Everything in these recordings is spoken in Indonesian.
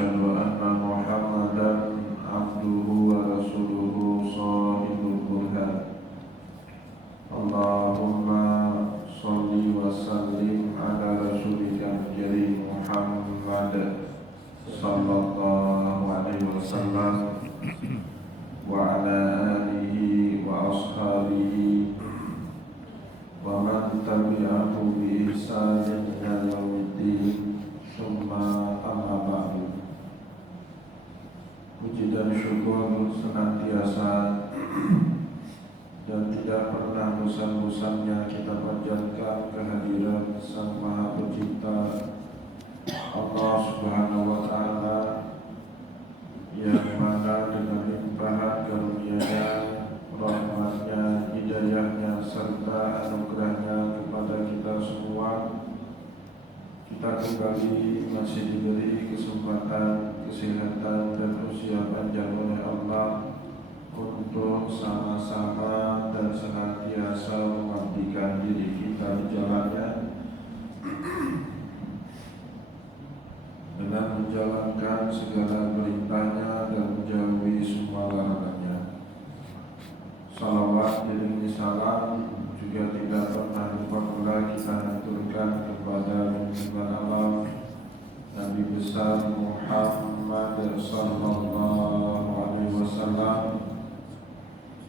وأشهد أن محمدا عبده ورسوله صاحب البرهان اللهم صل وسلم على رسولك الكريم محمد صلى الله عليه وسلم وعلى آله وأصحابه ومن تبعه بإحسان إلى يوم الدين ثم أما بعد. Puji dan syukur senantiasa dan tidak pernah bosan-bosannya kita panjatkan kehadiran Sang Maha Pencipta Allah Subhanahu wa Ta'ala, yang mana dengan limpahan karunia-Nya, rahmat-Nya, hidayah-Nya serta anugerah-Nya kepada kita semua, kita kembali masih diberi kesempatan, kesehatan dan usia panjang oleh Allah untuk sama-sama dan senantiasa mengabdikan diri kita di jalannya dengan menjalankan segala perintahnya dan menjauhi semua larangannya. Salawat diiringi salam juga tidak pernah lupa pula kita haturkan kepada junjungan alam Nabi besar Muhammad sallallahu alaihi wasallam,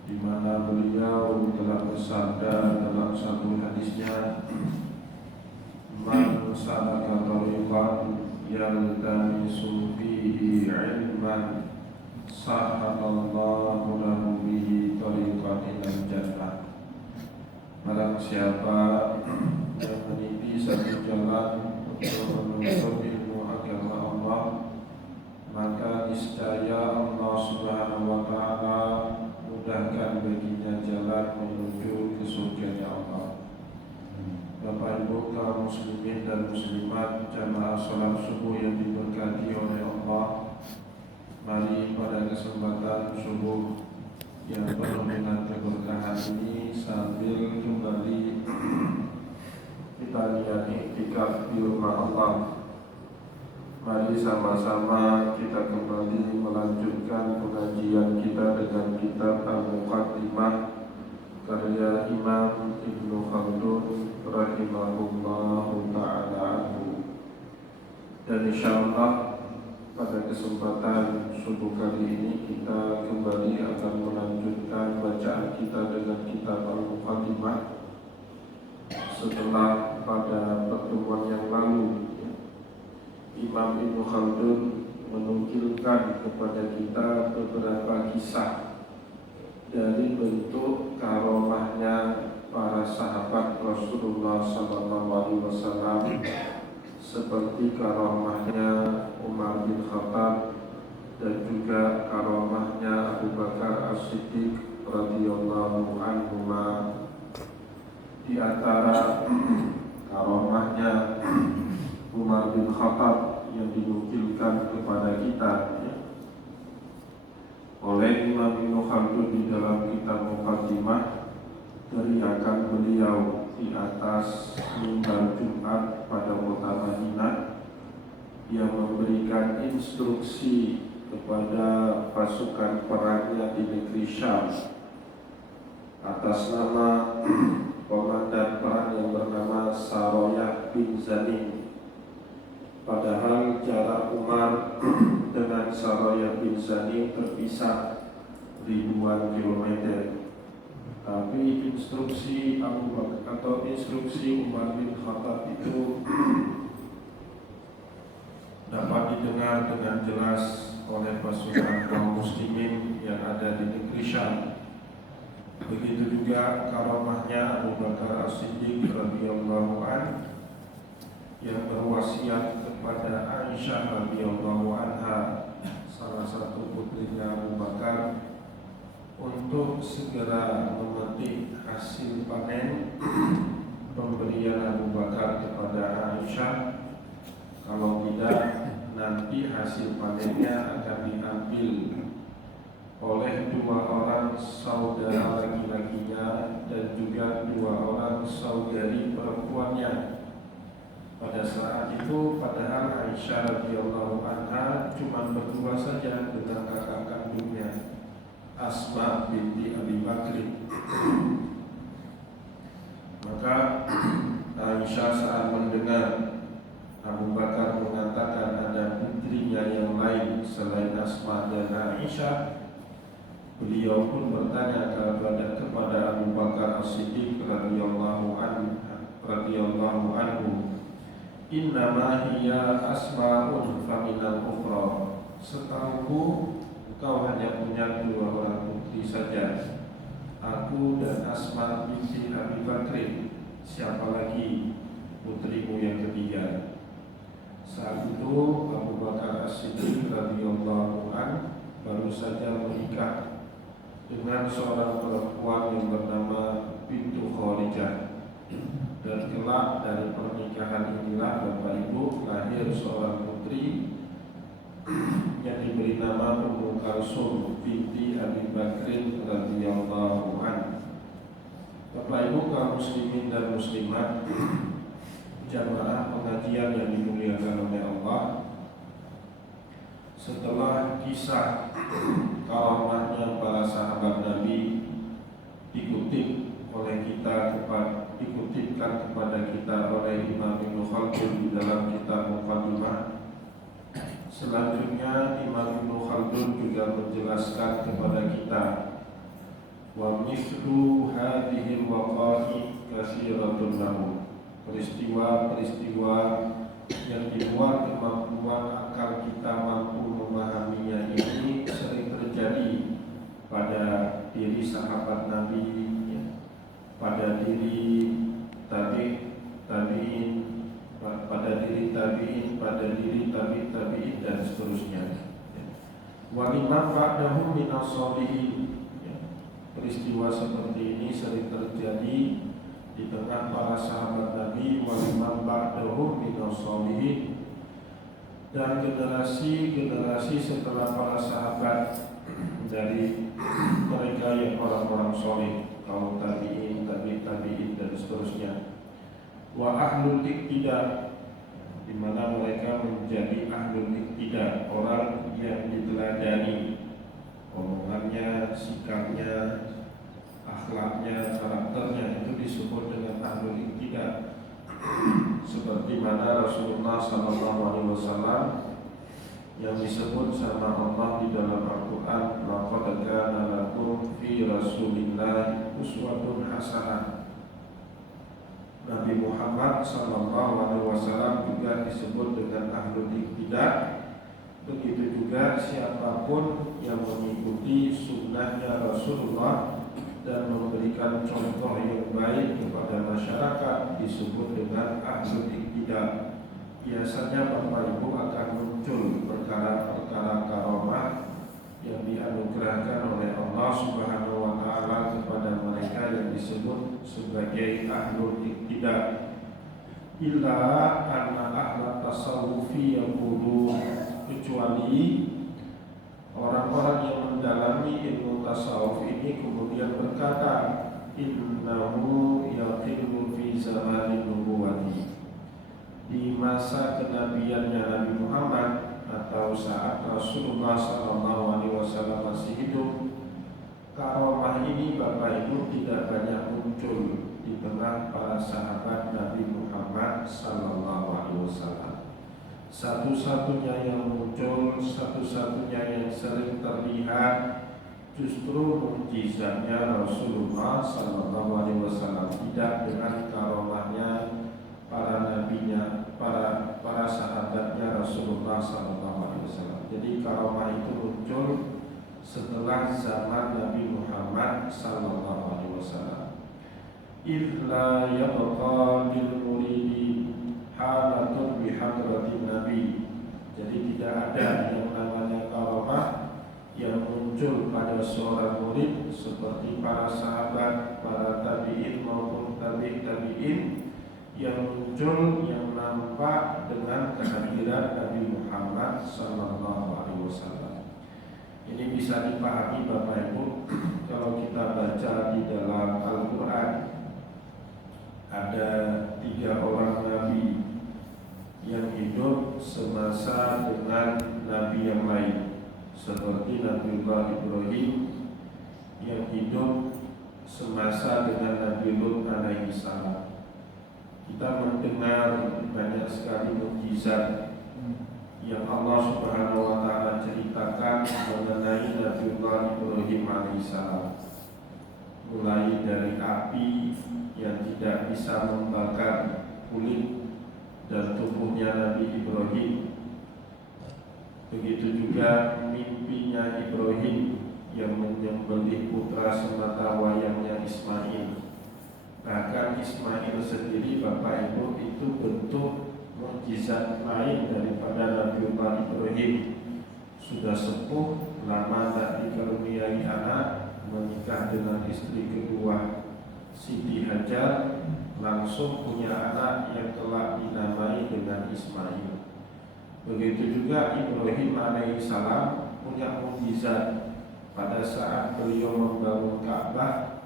di mana beliau telah bersabda dalam satu hadisnya, "Man salaka tariqan yaltamisu fihi ilman sahalallahu lahu bihi tariqan ilal jannah." Barang siapa yang meniti satu jalan untuk menuntut ilmu agama Allah, maka niscaya Allah Subhanahu wa Ta'ala mudahkan baginya jalan menuju ke surganya Allah. Bapak Ibu kaum muslimin dan muslimat, jamaah salat subuh yang diberkati oleh Allah, mari pada kesempatan subuh yang penuh dengan keberkahan ini, sambil kembali kita niat iktikaf di rumah Allah, mari sama-sama kita kembali melanjutkan pengajian kita dengan kitab Al-Muqaddimah karya Imam Ibnu Khaldun rahimahullahu ta'ala anhu. Dan insyaallah pada kesempatan subuh kali ini kita kembali akan melanjutkan bacaan kita dengan kitab Al-Muqaddimah setelah pada pertemuan yang lalu Imam Ibnu Khaldun menukilkan kepada kita beberapa kisah dari bentuk karomahnya para sahabat Rasulullah SAW, seperti karomahnya Umar bin Khattab dan juga karomahnya Abu Bakar As-Siddiq radhiyallahu anhuma. Di antara karomahnya Umar bin Khattab yang dinukilkan kepada kita oleh Imam Ibnu Khaldun di dalam kitab Muqaddimah, teriakan beliau di atas mimbar Jumat pada kota Madinah yang memberikan instruksi kepada pasukan perangnya di negeri Syam atas nama komandan perang yang bernama Saroyah bin Zanim. Padahal jarak Umar dengan Saroyah bin Zanim terpisah ribuan kilometer, tapi instruksi Abu Bakar atau instruksi Umar bin Khattab itu dapat didengar dengan jelas oleh pasukan kaum muslimin yang ada di negeri Syam. Begitu juga karomahnya Abu Bakar As-Siddiq radhiyallahu anhu yang berwasiat kepada Aisyah radhiyallahu anha, salah satu putrinya Abu Bakar, untuk segera memetik hasil panen pemberian Abu Bakar kepada Aisyah. Kalau tidak, nanti hasil panennya akan diambil oleh dua orang saudara laki-lakinya dan juga dua orang saudari perempuannya. Pada saat itu padahal Aisyah radhiyallahu anha cuma berdua saja dengan kakak kandungnya Asma binti Abi Bakri. Maka Aisyah saat mendengar Abu Bakar mengatakan ada putrinya yang lain selain Asma dan Aisyah, beliau pun bertanya kepada Abu Bakar As-Siddiq radhiyallahu anhu, "Innama hiya asma'un faminal ukhra." Setahuku engkau hanya punya dua orang putri saja, aku dan Asma binti Abi Bakri. Siapa lagi putrimu yang ketiga? Saat itu Abu Bakar As-Siddiq radhiyallahu anhu baru saja menikah dengan seorang perempuan yang bernama Bintu Kharijah, dan kelak dari pernikahan inilah Bapak Ibu lahir seorang putri yang diberi nama Ummu Kalsum binti Abi Bakrin radhiyallahu anhu. Bapak Ibu kaum muslimin dan muslimat, jamaah pengajian yang dimuliakan oleh Allah, setelah kisah karamahnya para sahabat Nabi dikutipkan kepada kita oleh Imam Ibnu Khaldun di dalam kitab Muqaddimah. Selanjutnya Imam Ibnu Khaldun juga menjelaskan kepada kita, wa mithlu hadhil waqa'i katsiratun lahu. Peristiwa-peristiwa yang di luar kemampuan akal kita mampu memahaminya ini sering terjadi pada diri sahabat Nabi, ya, pada diri tabi'in, pada diri tabi'in dan seterusnya. Wa liman ba'dahum minas sholihin. Peristiwa seperti ini sering terjadi di tengah para sahabat Nabi, wa liman ba'dahum minas sholihin, dan generasi setelah para sahabat dari mereka yang orang-orang soleh, kaum tabi'in, tabi'in dan seterusnya. Wa ahlul iqtida, di mana mereka menjadi ahlul iqtida, orang yang diteladani omongannya, sikapnya, akhlaknya, karakternya, itu disebut dengan ahlul iqtida. Seperti mana Rasulullah SAW yang disebut sama Allah di dalam Al-Quran, laqad kana lakum fi Rasulillahi uswatun hasanah. Nabi Muhammad SAW juga disebut dengan ahlul iqtida. Begitu juga siapapun yang mengikuti sunnahnya Rasulullah dan memberikan contoh yang baik kepada masyarakat disebut dengan ahlul iqtida. Biasanya Bapak Ibu akan muncul perkara-perkara karamah yang dianugerahkan oleh Allah Subhanahu wa taala kepada mereka yang disebut sebagai ahlul iqtida. Illa anna ahla tasawufi yaqulu, kecuali orang-orang yang mendalami ilmu tasawuf ini kemudian berkata, innahu yaqillu fi zamanin nubuwati, di masa kenabiannya Nabi Muhammad atau saat Rasulullah SAW masih hidup, karamah ini Bapak Ibu tidak banyak muncul di tengah para sahabat Nabi Muhammad SAW. Satu-satunya yang muncul, satu-satunya yang sering terlihat justru mukjizatnya Rasulullah SAW, tidak dengan karamahnya para nabinya, para sahabatnya Rasulullah SAW. Jadi karamah itu muncul setelah zaman Nabi Muhammad SAW. Illa yabqa bil muridi halatun bihadratin Nabi. Jadi tidak ada yang namanya karamah yang muncul pada seorang murid seperti para sahabat, para tabi'in maupun tabi'in yang muncul, yang nampak dengan kehadiran Nabi Muhammad SAW. Ini bisa dipahami Bapak Ibu kalau kita baca di dalam Al-Quran. Ada 3 orang Nabi yang hidup semasa dengan nabi yang lain, seperti Nabiullah Ibrahim yang hidup semasa dengan Nabi Lut alaihi salam. Kita mendengar banyak sekali mukjizat yang Allah Subhanahu wa taala ceritakan mengenai Nabiullah Ibrahim alaihissalam. Mulai dari api yang tidak bisa membakar kulit dan tubuhnya Nabi Ibrahim. Begitu juga mimpinya Ibrahim yang menyembelih putra semata wayangnya Ismail. Bahkan Ismail sendiri, Bapak Ibu, itu bentuk mukjizat lain daripada Nabiullah Ibrahim. Sudah sepuh, lama tak dikaruniai anak, menikah dengan istri kedua Siti Hajar, langsung punya anak yang telah dinamai dengan Ismail. Begitu juga Ibrahim alaihissalam punya mukjizat. Pada saat beliau membangun Ka'bah,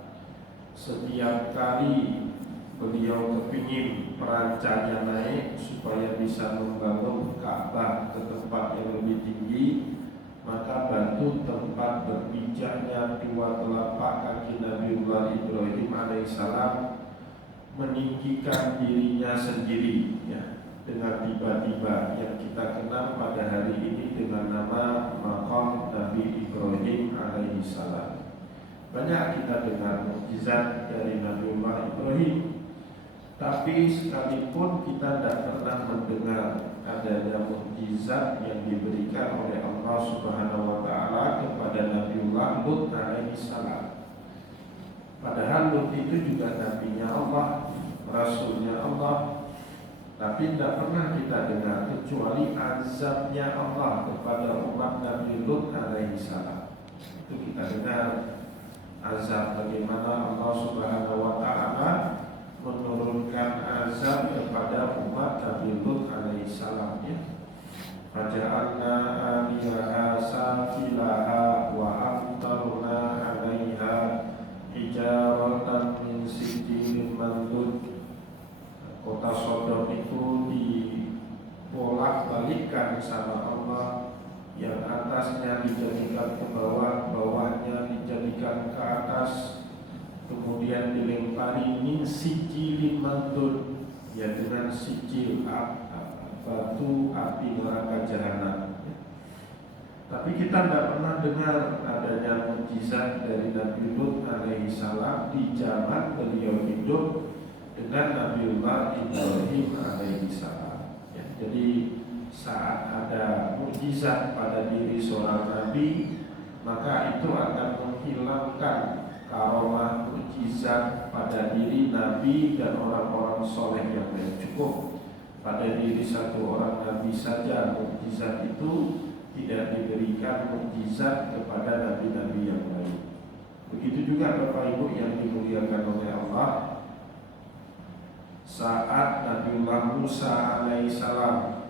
setiap kali beliau kepingin perancanya naik supaya bisa membangun Ka'bah ke tempat yang lebih tinggi, maka batu tempat berpijaknya dua telapak kaki Nabiullah Ibrahim alaihissalam meninggikan dirinya sendiri, ya, dengan tiba-tiba yang kita kenal pada hari ini dengan nama Maqam Nabi Ibrahim alaihissalam. Banyak kita dengar mukjizat dari Nabiullah Ibrahim, tapi sekalipun kita tidak pernah mendengar adanya mukjizat yang diberikan oleh Allah Subhanahu wa taala kepada Nabiullah Lut alaihissalam. Padahal Lut itu juga nabinya Allah, rasulnya Allah, tapi tidak pernah kita dengar kecuali azabnya Allah kepada umat Nabi Lut alaihissalam. Itu kita dengar azab, bagaimana Allah Subhanahu wa taala menurunkan azab kepada umat Nabi Lut alaihissalam, ya. Faja'alna 'aliyaha safilaha wa amtarna 'alaiha hijaratan min sijilin mandud. Kota Sodom itu dibolak-balikkan sama Allah, yang atasnya dijadikan ke bawah, bawahnya dijadikan ke atas, kemudian dilempari min sijilin mandud, ya, dengan sijil batu api neraka jahanam. Tapi kita tidak pernah dengar adanya mukjizat dari Nabi Lut alaihissalam di zaman beliau hidup dengan Nabiullah Ibrahim alaihissalam, ya. Jadi saat ada mukjizat pada diri seorang nabi, maka itu akan menghilangkan karomah mukjizat pada diri nabi dan orang-orang soleh yang lain. Cukup pada diri satu orang nabi saja mukjizat itu, tidak diberikan mukjizat kepada nabi-nabi yang lain. Begitu juga Bapak Ibu yang dimuliakan oleh Allah, saat Nabiullah Musa alaihissalam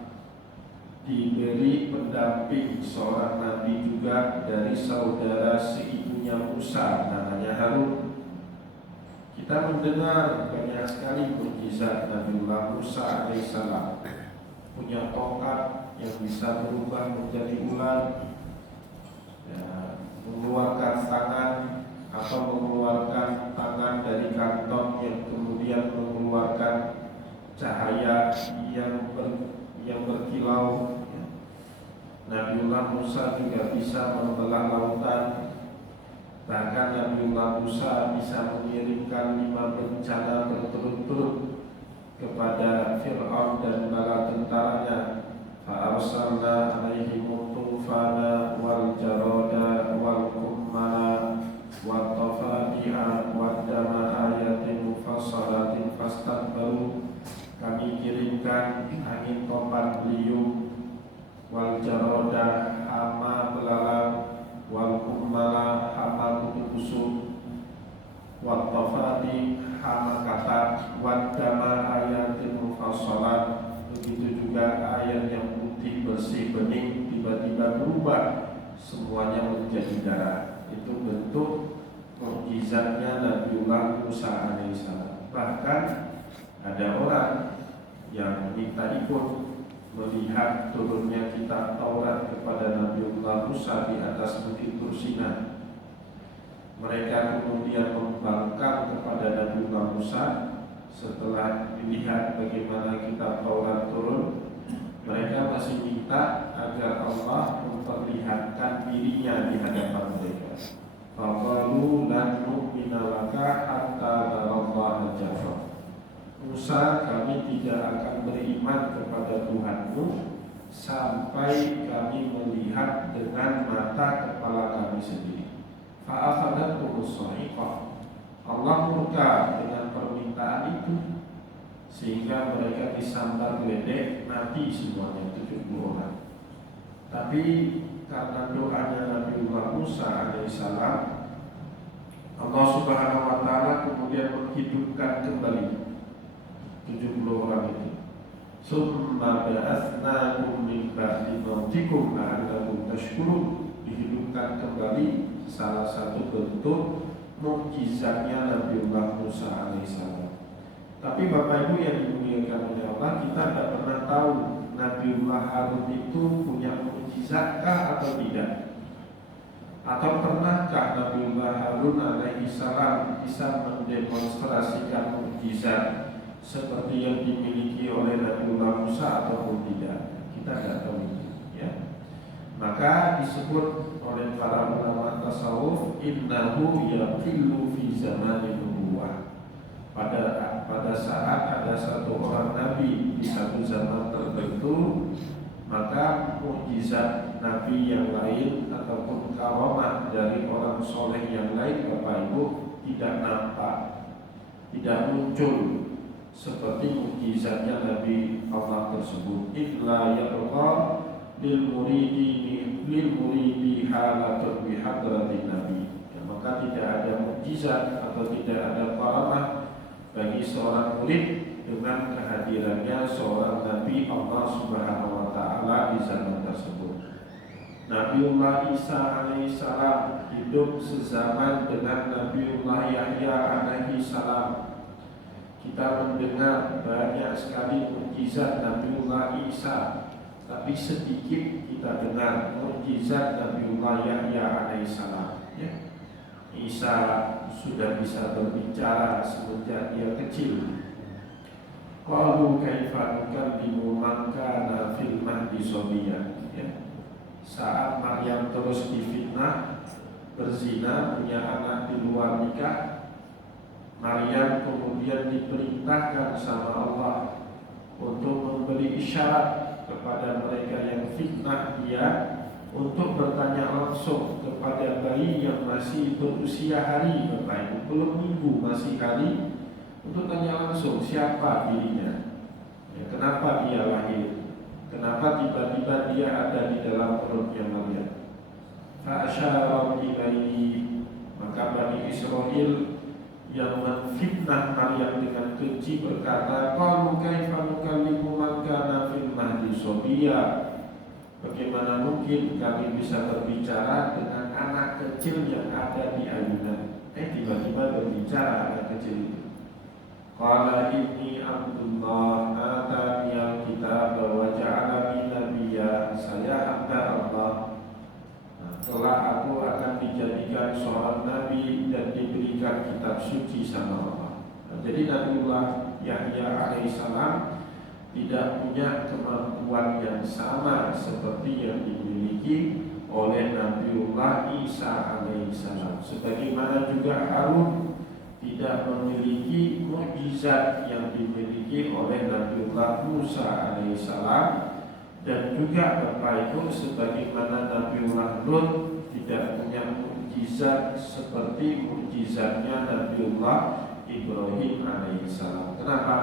diberi pendamping seorang nabi juga dari saudara seibunya Musa, namanya Harun. Kita mendengar banyak sekali mukjizat Nabiullah Musa alaihissalam. Punya tongkat yang bisa berubah menjadi ular, ya, mengeluarkan tangan atau mengeluarkan tangan dari kantong yang kemudian mengeluarkan cahaya yang berkilau. Nabiullah Musa juga bisa membelah lautan. Bahkan Nabiullah Musa bisa mengirimkan 5 bencana berturut-turut kepada Fir'aun dan bala tentaranya. Fa'arsalna 'alaihim tufana wal jarada wal kummala wat tafadi'a wad dama ayatin mufassalatin fastakbaru. Kami kirimkan angin topan beliung, wal jarada hama belalang, wal kummala hama kutu busuk, wat tafadi hama katak, wad dama ayatin mufassalat. Begitu juga air yang putih bersih bening tiba-tiba berubah semuanya menjadi darah. Itu bentuk mukjizatnya Nabiullah Musa alaihissalam. Bahkan ada orang yang minta ikut melihat turunnya kitab Taurat kepada Nabiullah Musa di atas bukit Tursina. Mereka kemudian membangkang kepada Nabiullah Musa setelah melihat bagaimana kitab Taurat turun. Mereka masih minta agar Allah memperlihatkan dirinya di hadapan mereka. Faqalu lan nu'mina laka hatta narallaha jahra. Musa, kami tidak akan beriman kepada Tuhanmu sampai kami melihat dengan mata kepala kami sendiri. Fa'akhadhathumus sha'iqah. Allah murka dengan permintaan itu sehingga mereka disambar geledek, mati semuanya 70 orang. Tapi karena doanya Nabiullah Musa alaihissalam, Allah Subhanahu wa taala kemudian menghidupkan kembali 70 orang itu. Summa ba'atsnakum min ba'di mautikum la'allakum tashkurun. Dihidupkan kembali, salah satu bentuk mukjizatnya Nabiullah Musa alaihissalam. Tapi Bapak Ibu yang dimuliakan oleh Allah, kita tidak pernah tahu Nabiullah Harun itu punya mukjizatkah atau tidak. Atau pernahkah Nabiullah Harun alaihissalam bisa mendemonstrasikan mukjizat seperti yang dimiliki oleh Nabiullah Musa ataupun tidak? Kita tidak tahu itu, ya. Maka disebut oleh para ulama tasawuf, innahu yaqillu fi zamanin nubuwah. Pada saat ada satu orang nabi di satu zaman tertentu, maka mukjizat nabi yang lain ataupun karamah dari orang soleh yang lain, Bapak Ibu, tidak nampak, tidak muncul seperti mukjizatnya Nabi Allah tersebut. Illa yabqa lil muridi halatun bi hadratin nabi. Ya, maka tidak ada mukjizat atau tidak ada karamah bagi seorang murid dengan kehadirannya seorang nabi Allah Subhanahu wa taala di zaman tersebut. Nabiullah Isa alaihissalam hidup sezaman dengan Nabiullah Yahya alaihissalam. Kita mendengar banyak sekali mukjizat Nabiullah Isa, tapi sedikit kita dengar mukjizat Nabiullah Yahya alaihissalam, ya. Isa sudah bisa berbicara semenjak dia kecil. Qalu kaifa nukallimu man kana fil mahdi sabiyya, ya. Saat Maryam terus difitnah berzina, punya anak di luar nikah, Maryam kemudian diperintahkan sama Allah untuk memberi isyarat kepada mereka yang fitnah dia, untuk bertanya langsung kepada bayi yang masih berusia hari, Bapak Ibu, belum minggu, masih hari, untuk tanya langsung siapa dirinya, ya, kenapa dia lahir, kenapa tiba-tiba dia ada di dalam perutnya Maryam. Fa'asyara ilaihi, maka Bani Israel yang menfitnah Maryam dengan keji berkata, qalu kaifa nukallimu man kana fil mahdi sabiyya. Bagaimana mungkin kami bisa berbicara dengan anak kecil yang ada di ayunan? Tiba-tiba berbicara anak kecil itu. Qala inni Abdullah atani al-kitab wa ja'alani nabiyya. Saya hamba Allah. Kelak aku akan dijadikan seorang nabi dan diberikan kitab suci sama Allah. Jadi Nabiullah Yahya alaihissalam tidak punya kemampuan yang sama seperti yang dimiliki oleh Nabiullah Isa alaihissalam. Sebagaimana juga Harun tidak memiliki mukjizat yang dimiliki oleh Nabiullah Musa alaihissalam. Dan juga Bapak Ibu, sebagaimana Nabiullah Lut tidak punya mukjizat seperti mukjizatnya Nabiullah Ibrahim alaihissalam. Kenapa?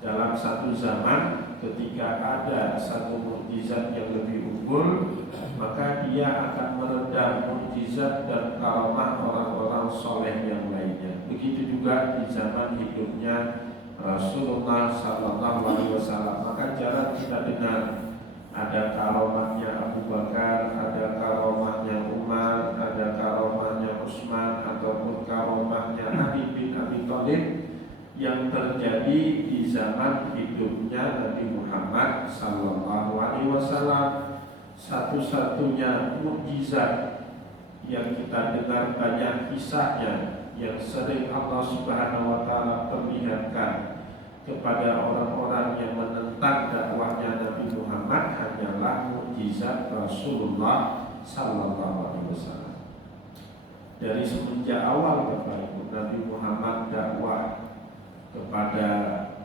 Dalam satu zaman ketika ada satu mukjizat yang lebih unggul, maka dia akan meredam mukjizat dan karamah orang-orang soleh yang lainnya. Begitu juga di zaman hidupnya Rasulullah Sallallahu Alaihi Wasallam. Maka jarang kita dengar ada karomahnya Abu Bakar, ada karomahnya Umar, ada karomahnya Utsman, ataupun karomahnya Ali bin Abi Thalib yang terjadi di zaman hidupnya Nabi Muhammad Sallallahu Alaihi satu-satunya mukjizat yang kita dengar banyak kisahnya, yang sering Allah Subhanahu wa Ta'ala perlihatkan kepada orang-orang yang menentang dakwahnya Nabi Muhammad hanyalah mukjizat Rasulullah Sallallahu Alaihi Wasallam. Dari semenjak awal Bapak Ibu, Nabi Muhammad dakwah kepada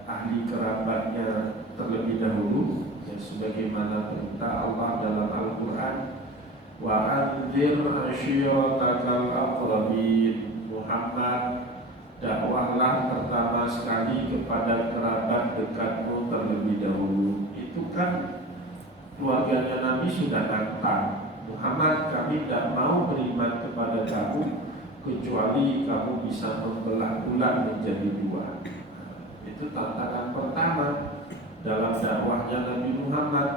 ahli kerabatnya terlebih dahulu, ya, sebagaimana perintah Allah dalam Al-Quran, wa anzir ashiratakal aqrabin. Muhammad, dakwahlah pertama sekali kepada kerabat dekatmu terlebih dahulu. Itu kan keluarganya Nabi sudah nantang, Muhammad, kami tidak mau beriman kepada kamu kecuali kamu bisa membelah bulan menjadi dua. Itu tantangan pertama dalam dakwahnya Nabi Muhammad.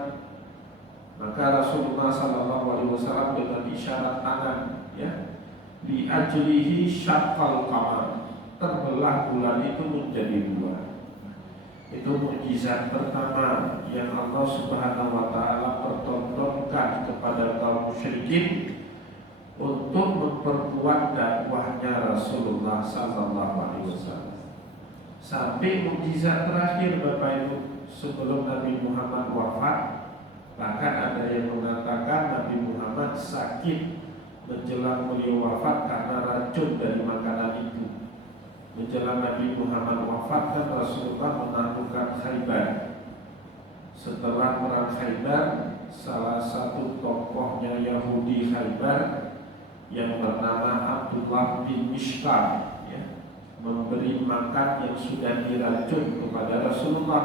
Maka Rasulullah SAW dengan isyarat tangan, ya, bi ajlihi syaqqal qamar, terbelah bulan itu menjadi dua. Itu mukjizat pertama yang Allah Subhanahu wa Ta'ala pertontonkan kepada kaum musyrikin untuk memperkuat dakwahnya Rasulullah sallallahu alaihi wasallam. Sampai mukjizat terakhir Bapak Ibu, sebelum Nabi Muhammad wafat, bahkan ada yang mengatakan Nabi Muhammad sakit menjelang beliau wafat karena racun dari makanan itu. Menjelang Nabi Muhammad wafat kan Rasulullah menaklukkan Khaybar. Setelah perang Khaybar, salah satu tokohnya Yahudi Khaybar yang bernama Abdullah bin Mishkar, ya, memberi makan yang sudah diracun kepada Rasulullah.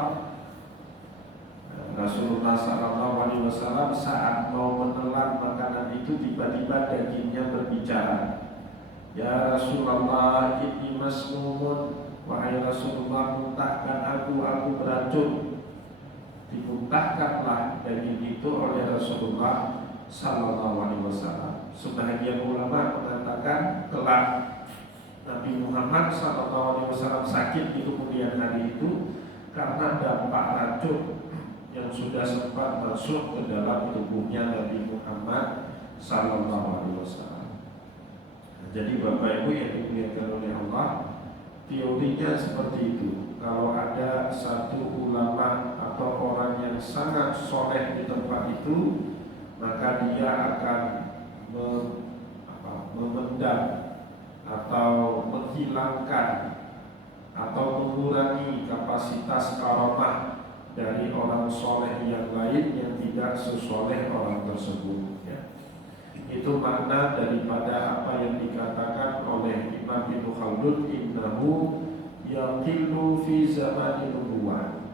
Rasulullah SAW saat mau menelan makanan itu, tiba-tiba dagingnya berbicara. Ya Rasulullah, inni masmumun, wahai Rasulullah, muntahkan aku beracun. Dimuntahkanlah daging itu oleh Rasulullah Sallallahu Alaihi Wasallam. Sebagian ulama mengatakan kelak Nabi Muhammad Sallallahu Alaihi Wasallam sakit di kemudian hari itu karena dampak racun yang sudah sempat masuk ke dalam tubuhnya Nabi Muhammad Sallallahu Alaihi Wasallam. Jadi Bapak Ibu yang dimuliakan oleh Allah, teorinya seperti itu. Kalau ada satu ulama atau orang yang sangat soleh di tempat itu, maka dia akan memendam atau menghilangkan atau mengurangi kapasitas karomah dari orang soleh yang lain yang tidak sesoleh orang tersebut, ya. Itu makna daripada apa yang dikatakan oleh Imam Ibnu Khaldun, innahu yaqillu fi zamani nubuwah.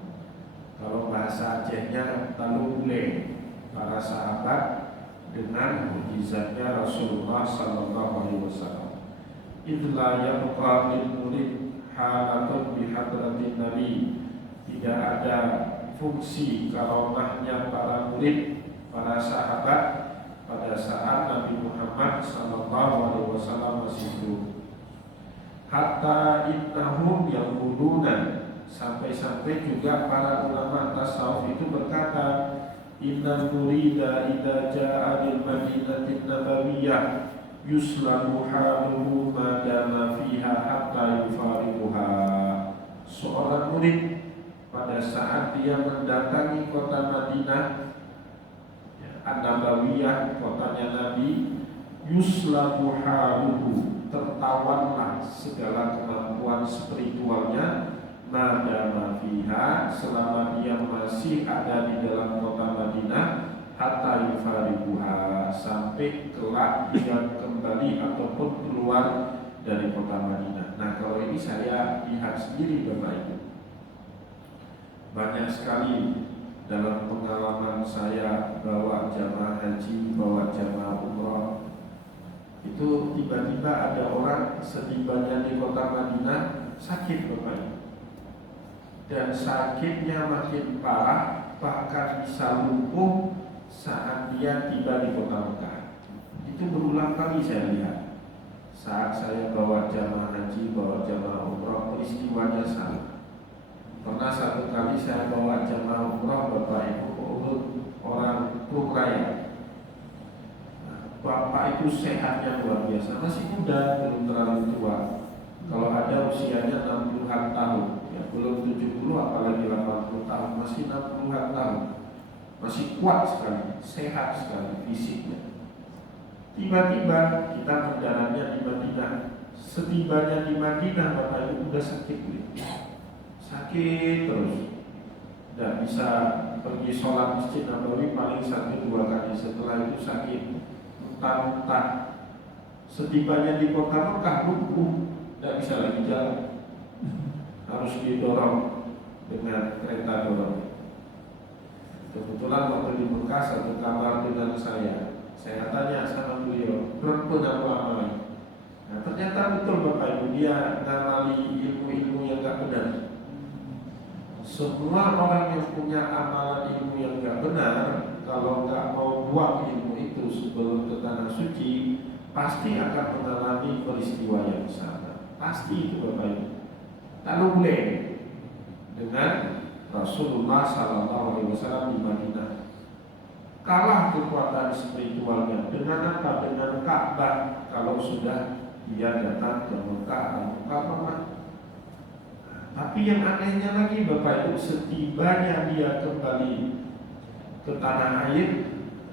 Kalau bahasa Acehnya talule para sahabat dengan mukjizatnya Rasulullah sallallahu alaihi wasallam. Idla yabqa lil murid halatun bi hadratin nabi. Tidak ada fungsi karomahnya para murid, para sahabat pada saat Nabi Muhammad sallallahu alaihi wasallam masih hidup. Hatta innahum yaquluna, sampai-sampai juga para ulama tasawuf itu berkata, inna murida idza jaa lil madinatin nabawiyyah yuslamu haluhu ma dama fiha hatta yufariquha. Seorang murid pada saat dia mendatangi kota Madinah An-Nabawiyah, kotanya Nabi, yuslamu haluhu, tertawanlah segala kemampuan spiritualnya, madama fiha, selama dia masih ada di dalam kota Madinah, hatta yufariquha, sampai kelak dia kembali ataupun keluar dari kota Madinah. Nah, kalau ini saya lihat sendiri Bapak Ibu, banyak sekali dalam pengalaman saya bawa jamaah haji, bawa jamaah umrah, itu tiba-tiba ada orang setibanya di kota Madinah sakit Bapak Ibu, dan sakitnya makin parah, bahkan bisa lumpuh saat dia tiba di kota Mekah. Itu berulang kali saya lihat saat saya bawa jamaah haji, bawa jamaah umrah, peristiwanya sama. Pernah satu kali saya bawa jamaah umrah Bapak Ibu ke Uhud, orang Turkaya. bapak itu sehatnya luar biasa, masih muda, belum terlalu tua. Kalau ada usianya 60-an tahun, ya belum 70 apalagi 80 tahun, masih 60-an tahun, masih kuat sekali, sehat sekali fisiknya. Tiba-tiba kita mendaratnya di Madinah. Setibanya di Madinah, bapak itu udah sakit, sakit terus. Tidak bisa pergi sholat Masjid Nabawi paling 1-2 kali. Setelah itu sakit, muntah-muntah. Setibanya di kota Mekah lumpuh, tidak bisa lagi jalan, harus didorong dengan kereta dorong. Kebetulan waktu di Mekah satu kamar dengan saya tanya sama beliau, berapa lama? Nah, ternyata betul Bapak Ibu, dia ngamali ilmu-ilmu yang gak benar. Semua orang yang punya amalan ilmu yang gak benar, kalau gak mau buang ilmu itu sebelum ke tanah suci, pasti akan mengalami peristiwa yang sama. Pasti itu Bapak Ibu. Lalu boleh dengan Rasulullah SAW di Madinah. Kalah kekuatan spiritualnya dengan apa? Dengan Ka'bah. Kalau sudah dia datang ke Mekah dan Mukarramah. Tapi yang anehnya lagi Bapak Ibu, setibanya dia kembali ke tanah air,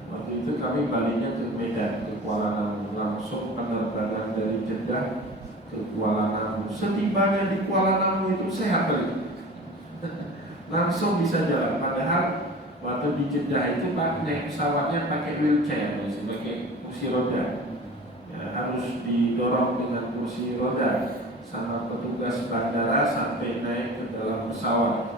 waktu itu kami baliknya ke Medan, ke Kuala Namu, langsung penerbangan dari Jeddah ke Kuala Namu. Setibanya di Kuala Namu itu sehat lagi, langsung bisa jalan. Padahal waktu di Jeddah itu naik pesawatnya pakai wheelchair, pakai kursi roda, ya, harus didorong dengan kursi roda sama petugas bandara sampai naik ke dalam pesawat.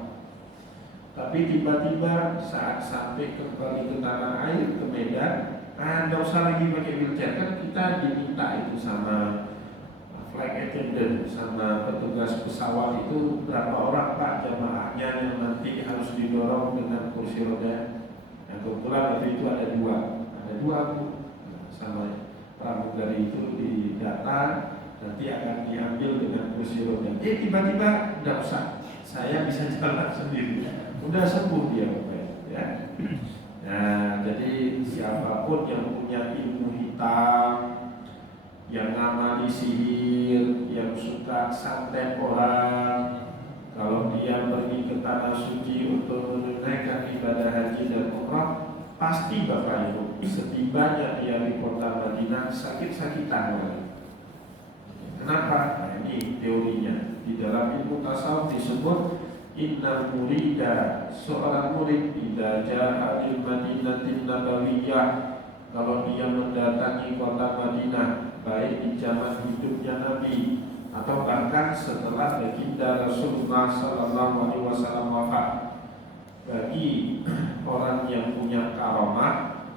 Tapi tiba-tiba saat sampai kembali ke tanah air, ke Medan, nggak usah lagi pakai wheelchair. Kan kita diminta itu sama flight attendant, sama petugas pesawat itu berapa orang Pak jamaahnya yang nanti harus didorong dengan kursi roda. Yang kebetulan waktu itu ada dua Bu, sama pramugari itu didata, nanti akan diambil dengan kursi roda. Tiba-tiba nggak usah, saya bisa jalan sendiri, udah sembuh dia ya. Nah, jadi siapapun yang punya ilmu hitam, yang ngamali sihir, yang suka santet orang, kalau dia pergi ke tanah suci untuk menunaikan ibadah haji dan umrah, pasti Bapak Ibu, setibanya dia di kota Madinah sakit-sakitan lagi. Kenapa? Nah, ini teorinya. Di dalam ilmu tasawuf disebut inna murida, seorang murid idza jaa al Madinatin Nabawiyah, kalau dia mendatangi kota Madinah, baik di zaman hidupnya Nabi atau bahkan setelah baginda Rasulullah SAW wafat. Bagi orang yang punya karamah,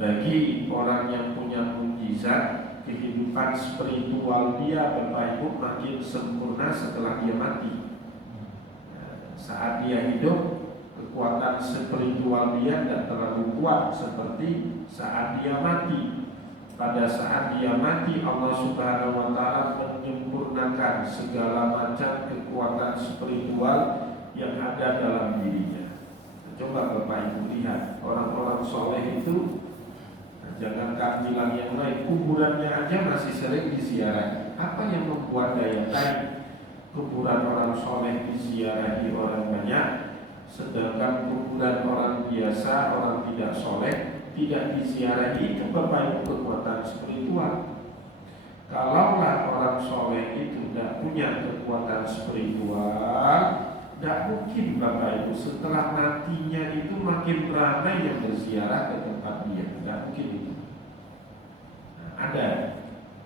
bagi orang yang punya mukjizat, kehidupan spiritual dia Bapak Ibu makin sempurna setelah dia mati. Saat dia hidup, kekuatan spiritual dia tidak terlalu kuat seperti saat dia mati. Pada saat dia mati, Allah Subhanahu wa Ta'ala menyempurnakan segala macam kekuatan spiritual yang ada dalam dirinya. Coba Bapak Ibu lihat, orang-orang soleh itu, jangankan bilang yang lain, kuburannya aja masih sering diziarahi. Apa yang membuat daya tarik kuburan orang soleh diziarahi orang banyak, sedangkan kuburan orang biasa, orang tidak soleh tidak diziarahi? Itu Bapak Ibu kekuatan spiritual. Kalaulah orang soleh itu tidak punya kekuatan spiritual, tidak mungkin Bapak Ibu setelah matinya itu makin ramai yang berziarah ke tempat dia. Tidak mungkin itu. Ada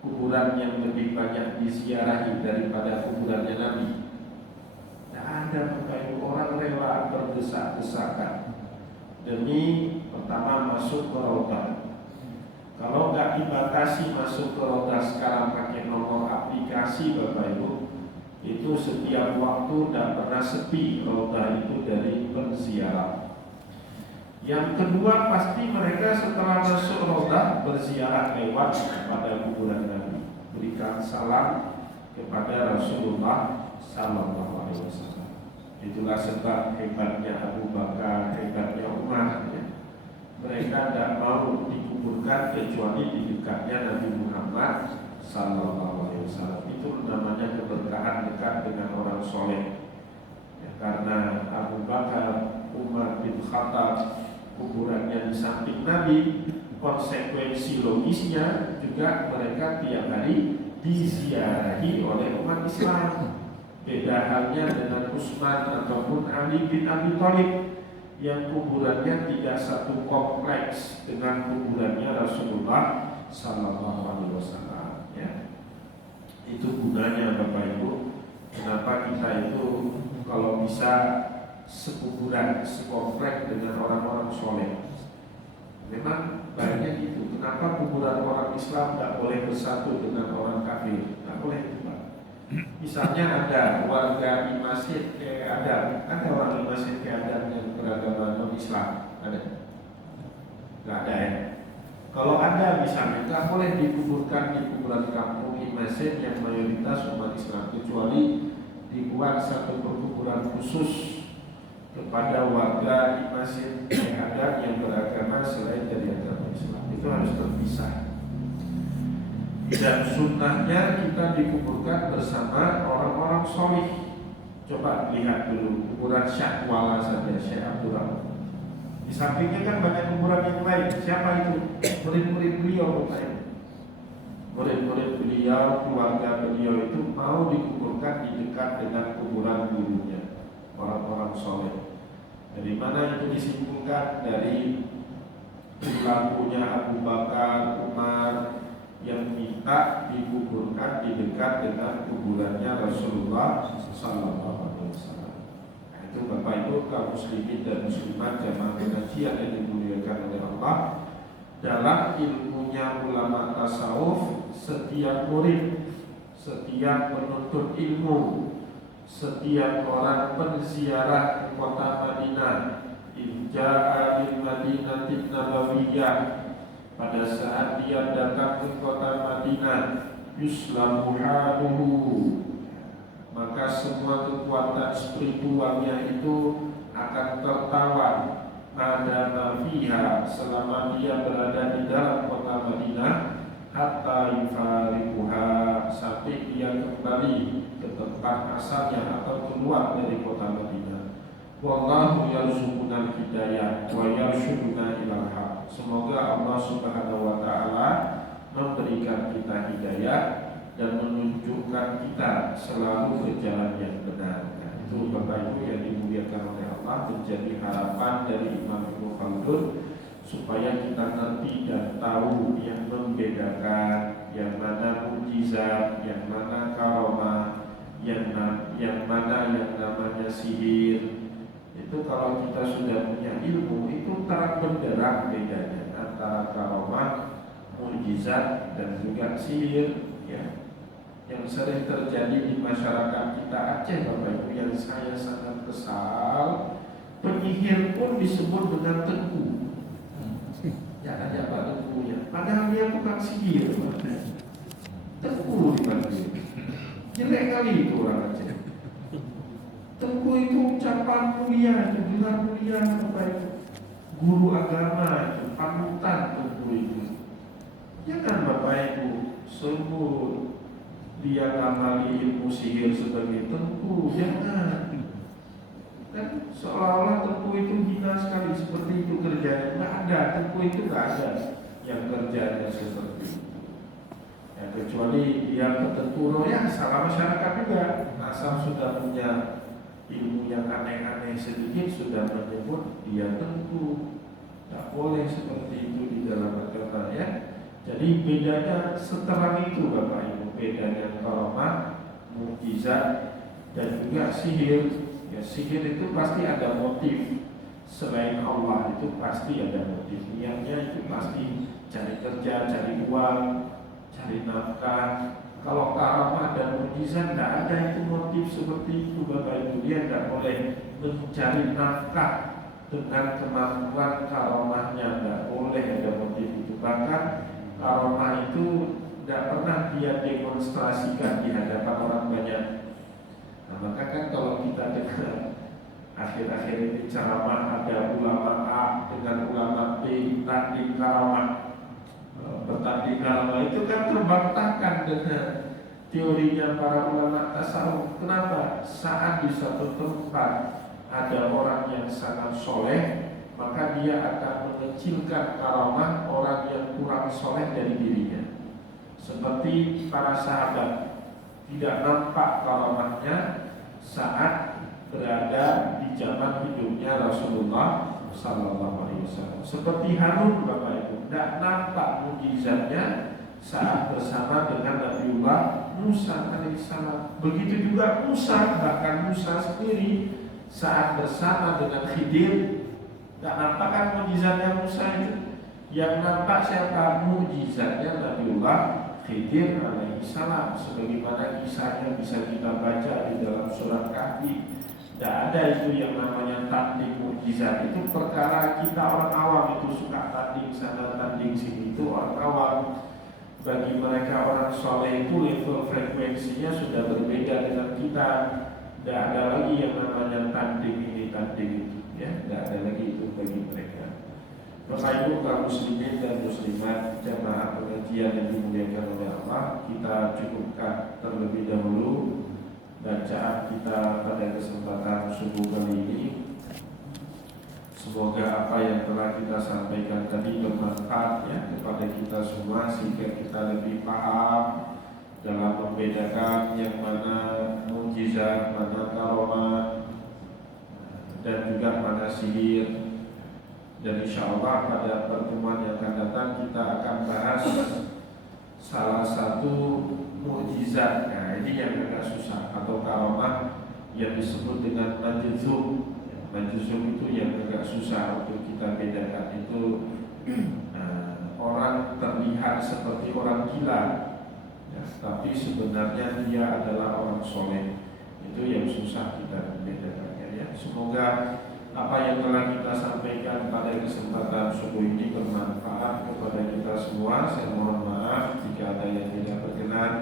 kuburan yang lebih banyak diziarahi daripada kuburannya Nabi. Tidak ada Bapak Ibu, orang rela berdesak-desakan demi pertama masuk ke Raudhah. Kalau nggak dibatasi masuk ke Raudhah sekarang pakai nomor aplikasi Bapak Ibu, itu setiap waktu tidak pernah sepi Raudhah itu dari penziarah. Yang kedua, pasti mereka setelah masuk Raudhah berziarah lewat kepada kuburan Nabi, berikan salam kepada Rasulullah Sallallahu Alaihi Wasallam. Itulah sebab hebatnya Abu Bakar, hebatnya Umar, ya. Mereka tidak mau dikuburkan dikuburkan kecuali di dekatnya Nabi Muhammad Sallallahu Alaihi Wasallam. Itu namanya keberkahan dekat dengan orang soleh. Ya, karena Abu Bakar, Umar bin Khattab kuburannya di samping Nabi, konsekuensi logisnya juga mereka tiap hari diziarahi oleh umat Islam. Beda halnya dengan Utsman ataupun Ali bin Abi Thalib yang kuburannya tidak satu kompleks dengan kuburannya Rasulullah Sallallahu Alaihi Wasallam. Ya, itu gunanya Bapak Ibu. Kenapa kita itu kalau bisa sekuburan, sekomplek dengan orang-orang soleh? Memang baiknya gitu. Kenapa kuburan orang Islam tidak boleh bersatu dengan orang kafir? Tidak boleh itu, Pak. Misalnya ada warga di masjid kayak ada orang di masjid kayak ada yang beragama non-Islam, ada? Nggak ada ya? Kalau ada misalnya nggak boleh dikuburkan di kuburan kampung di masjid yang mayoritas umat Islam, kecuali dibuat satu perkuburan khusus kepada warga di masjid yang ada yang beragama selain dari agama Islam. Itu harus terpisah. Dan sunnahnya kita dikuburkan bersama orang-orang solih. Coba lihat dulu kuburan Syekh Wala saja, Syekh Abdurrahman. Di sampingnya kan banyak kuburan yang lain. Siapa itu? Murid-murid beliau, Bapak Ibu. Murid-murid beliau, keluarga beliau itu mau dikuburkan di dekat dengan kuburan gurunya, orang-orang soleh. Dari mana itu disimpulkan? Dari perilakunya Abu Bakar, Umar yang minta dikuburkan di dekat dengan kuburannya Rasulullah Sallallahu Alaihi Wasallam. Nah, itu Bapak Ibu kaum muslimin dan muslimat jamaah pengajian yang dimuliakan oleh Allah. Dalam ilmunya ulama tasawuf, setiap murid, setiap penuntut ilmu, setiap orang penziarah ke kota Madinah, inja'a bil Madinatin Nabawiyah, pada saat dia datang ke kota Madinah, yuslamu haluhu, maka semua kekuatan spiritualnya itu akan tertawan. Ada nafiha, selama dia berada di dalam kota Madinah, hatta yufariquha, sampai dia kembali ke tempat asalnya atau keluar dari kota Madinah. Wallahu yarzuqunal hidayah wa yarsyuduna ilal haq. Semoga Allah Subhanahu wa taala memberikan kita hidayah dan menunjukkan kita selalu ke jalan yang benar. Nah, itu Bapak Ibu yang dimuliakan oleh Allah, menjadi harapan dari Imam Ibnu Khaldun supaya kita ngerti dan tahu yang membedakan yang mana mukjizat, yang mana karamah, yang mana yang namanya sihir. Itu kalau kita sudah punya ilmu, itu terang benderang bedanya antara karamah, mukjizat dan juga sihir, ya. Yang sering terjadi di masyarakat kita Aceh, Bapak Ibu, yang saya sangat kesal, penyihir pun disebut dengan tengku. Ya ada Pak tengkunya, padahal dia bukan sihir, Pak. Tengku dipanggil. Jelek kali itu orang Aceh. Tengku itu ucapan mulia, itu gelar mulia, Bapak Ibu. Guru agama itu, panutan tengku itu. Jangan Bapak Ibu sebut dia ngamali ilmu sihir sebagai tengku, jangan. Kan seolah-olah tengku itu hina sekali, seperti itu kerjanya. Nggak ada, tengku itu nggak ada yang kerjanya seperti itu. Ya, kecuali dia petengku ya, salah masyarakat juga. Asal sudah punya ilmu yang aneh-aneh sedikit, sudah menyebut dia tengku. Nggak boleh seperti itu di dalam agama, ya. Jadi bedanya seterang itu Bapak Ibu, bedanya karamah, mukjizat dan juga sihir. Ya, sihir itu pasti ada motif. Selain Allah itu pasti ada motif. Niatnya itu pasti cari kerja, cari uang, cari nafkah. Kalau karamah dan mukjizat tidak ada itu motif seperti itu Bapak Ibu. Dia tidak boleh mencari nafkah dengan kemampuan karamahnya, tidak boleh ada motif itu. Bahkan karamah itu tidak pernah dia demonstrasikan di hadapan orang banyak. Nah, maka kan kalau kita dengar akhir-akhir ini ceramah ada ulama A dengan ulama B tanding karamah, bertanding karama itu kan terbantahkan dengan teorinya para ulama tasawuf. Kenapa? Saat di suatu tempat ada orang yang sangat soleh, maka dia akan mengecilkan karamah orang yang kurang soleh dari dirinya. Seperti para sahabat tidak nampak karamahnya saat berada di zaman hidupnya Rasulullah Sallallahu Alaihi Wasallam. Seperti Harun, Bapak Ibu, tidak nampak mukjizatnya saat bersama dengan Nabiullah Musa alaihissalam. Begitu juga Musa, bahkan Musa sendiri saat bersama dengan Khidir, tidak nampak kan mukjizatnya Musa itu. Yang nampak siapa? Mukjizatnya Nabiullah Khidir alaihissalam, sebagaimana kisahnya bisa kita baca di dalam surat Kahfi. Tidak ada itu yang namanya tanding mukjizat. Itu perkara kita orang awam itu suka tanding sana tanding sini, itu orang awam. Bagi mereka orang soleh itu level frekuensinya sudah berbeda dengan kita. Tidak ada lagi yang namanya tanding ini tanding itu, ya. Tidak ada lagi itu bagi mereka. Bapak Ibu kaum muslimin dan muslimat jamaah pengajian yang dimuliakan oleh Allah, kita cukupkan terlebih dahulu bacaan kita pada kesempatan subuh kali ini. Semoga apa yang telah kita sampaikan tadi bermanfaat ya kepada kita semua, sehingga kita lebih paham dalam membedakan yang mana mukjizat, mana karamah, dan juga mana sihir. Dan insya Allah pada pertemuan yang akan datang kita akan bahas salah satu mukjizat. Nah, ini yang agak susah, atau karamah yang disebut dengan majzum. Majzum itu yang agak susah untuk kita bedakan. Itu orang terlihat seperti orang gila, ya, tapi sebenarnya dia adalah orang soleh. Itu yang susah kita bedakannya, ya. Semoga apa yang telah kita sampaikan pada kesempatan subuh ini bermanfaat kepada kita semua. Saya mohon maaf jika ada yang tidak berkenan.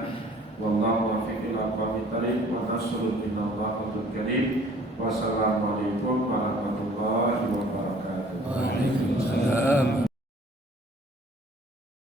Wallahu muwaffiq ila aqwamit thoriq wa nasrul minallah wa karim. Wassalamualaikum warahmatullahi wabarakatuh. Waalaikumsalam.